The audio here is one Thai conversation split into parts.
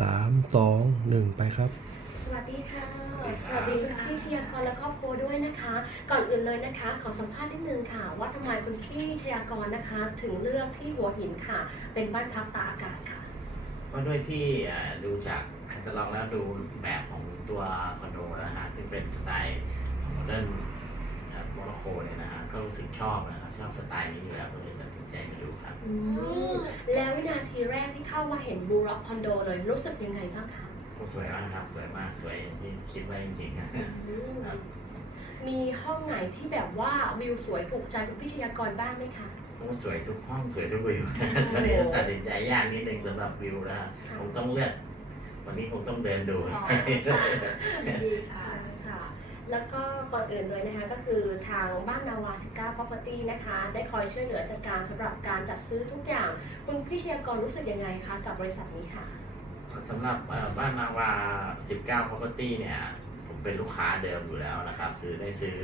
สามสองหนึ่งไปครับ สวัสดีค่ะ สวัสดีพี่เทียกรและครอบครัวด้วยนะคะ ก่อนอื่นเลยนะคะ ขอสัมภาษณ์นิดนึงค่ะ ว่าทำไมคุณพี่ชยากรนะคะ ถึงเลือกที่หัวหินค่ะ เป็นบ้านพักตากอากาศค่ะ ก็ด้วยที่เอ่อดูจากแคตตาล็อกแล้วดูแบบของตัวคอนโดนะฮะซึ่งเป็นสไตล์โมเดิร์นโมร็อกโกเนี่ยนะฮะก็รู้สึกชอบนะครับชอบสไตล์นี้อยู่แล้วก็เลยตัดสินใจมาดูครับ อืมแล้ว มาเห็นบูร็อกคอนโดเลยรู้สึกยังไงบ้างคะก็สวยมากครับสวยมากสวยอย่างที่คิดไว้จริงๆครับอืมครับมีห้องไหนที่แบบว่าวิวสวยถูกใจคุณพี่ชยากรบ้างไหมคะโอ้สวยทุกห้องสวยทุกวิวตอนนี้ตัดสินใจยากนิดนึงสำหรับวิวนะผมต้องเลือกวันนี้คงต้องเดินดูอ๋อดีค่ะค่ะ แล้วก็ก่อนอื่นเลยนะคะก็คือทางบ้านนาวา19 Property นะคะ ได้คอยช่วยเหลือจัดการสำหรับการจัดซื้อทุกอย่าง คุณพี่ชยกรรู้สึกยังไงคะกับบริษัทนี้ค่ะ สำหรับเอ่อบ้านนาวา 19 property เนี่ย ผมเป็นลูกค้าเดิมอยู่แล้วนะครับ คือได้ซื้อ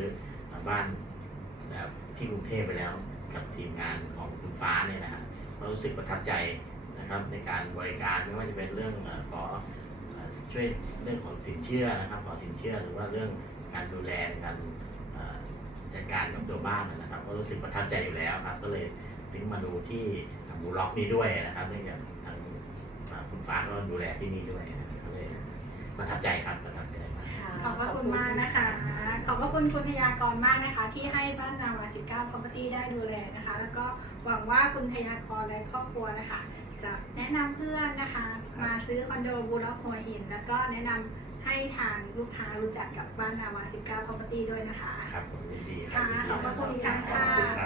บ้านแบบที่กรุงเทพไปแล้วกับทีมงานของคุณฟ้าเนี่ยนะฮะก็รู้สึกประทับใจนะครับในการบริการไม่ว่าจะเป็นเรื่องเอ่อขอเอ่อช่วยเรื่องของสินเชื่อนะครับ ขอสินเชื่อหรือว่าเรื่อง การดูแลในการเอ่อจัดการกับตัวบ้านนะครับ ก็รู้สึกประทับใจอยู่แล้วครับ ก็เลยถึงมาดูที่บูล็อกนี้ด้วยนะครับเนื่องจากทางอ่าคุณฟ้าก็ดูแลที่นี่ด้วยนะครับก็เลยประทับใจครับประทับใจมากขอบพระคุณมากนะคะ ขอบพระคุณคุณพยากรมากนะคะ ที่ให้บ้านนาวา19 property ได้ดูแลนะคะ แล้วก็หวังว่าคุณพยากรและครอบครัวนะคะ จะแนะนำเพื่อนนะคะ มาซื้อคอนโดบูล็อกหัวหิน แล้วก็แนะนำให้ทางลูกค้ารู้จักกับบ้านนาวา19 property ด้วยนะคะ ครับผมยินดีครัค่ะยินดีขอบพระคุณรัค่ะ ขอบคุณครับสวัสดีค่ะขอบคุณครับ